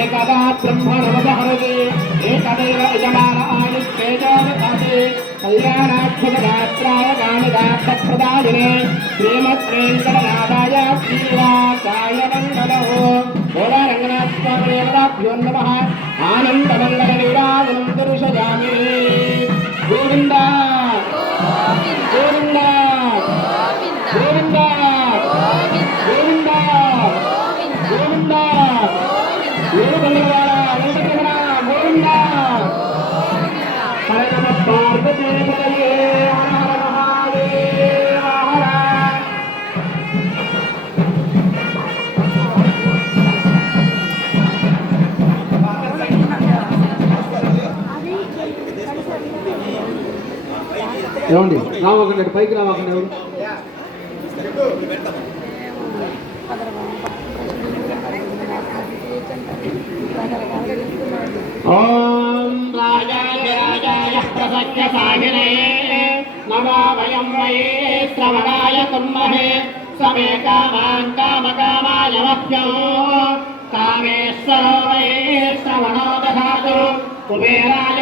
एकदा ब्रह्मणोदहरति एकदैव यजमान आयुष्तेजोदहति कल्याणाक्षराय कामिदार्थप्रदायिने श्रीमद्वेङ्कटनाथाय श्रीनिवासाय मङ्गलः बोला रङ्गनाथ स्वामी देवताभ्यो नमः आनन्दमङ्गललीलावनं दर्शयामि गोविन्द गोविन्द गोविन्द गोविन्द गोविन्द गोविन्द गोविन्द हरे नमः पार्वतीपतये हर हर महादेव हर ఏమండి రావకండి పైకి రావకండి ఎవరు ఓం రాజాయ రాజాయ ప్రసఖ్య సాహినే నమో వయం వై శ్రవణాయ కుర్మహే సమే కామాన్ కామకామాయ వహ్యం కామేశ్వరో వై శ్రవణో దధాతు కుబేరాయ